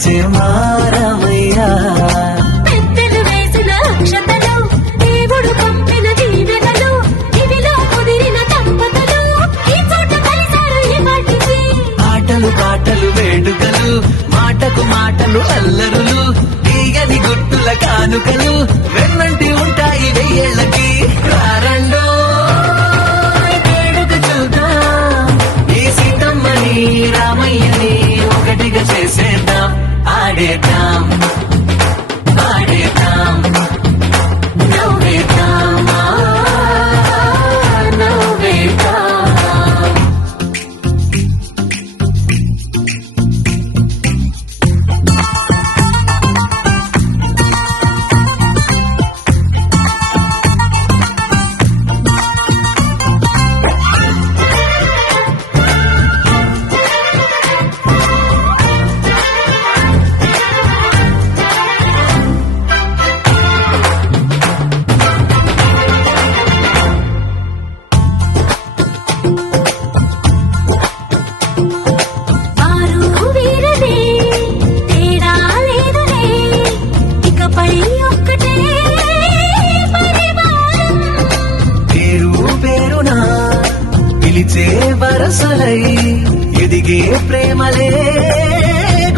వచ్చే మారమయ్యా పెద్దలు వేసిన అక్షతలు దేవుడు పంపిన దీవెనలు ఇవిలో కుదిరిన దంపతులు ఈ చోట కలిసారు ఈ వాటికి ఆటలు పాటలు వేడుకలు మాటకు మాటలు అల్లరులు తీయని గుట్టుల కానుకలు వెన్నంటి ఉంటాయి వెయ్యేళ్ళకి రారండో వేడుక చూద్దాం ఈ సీతమ్మని రామయ్యని ఒకటిగా చేసేద్దాం ఆడేద్దాం ఆడేద్దాం నవ్వేద్దాం నవ్వేద్దాం వారు వీరలే తేడా లేదులే ఇకపై ఒక్కటే పరివారం పేరు పేరున పిలిచే వరసలై ఎదిగే ప్రేమలే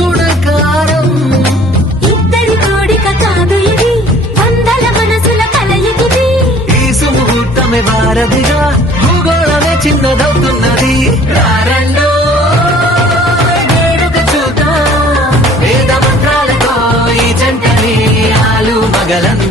గుణకారం ఇద్దరి కోడిక కాదు ఇది వందల మనసుల కలయికిది ఈ సుముహూర్తమే వారధిగా భూగోళమే చిన్నదవుతున్నది రారండో వేడుక చూద్దాం వేద మంత్రాలతో ఈ జంటని ఆలు మగలందరూ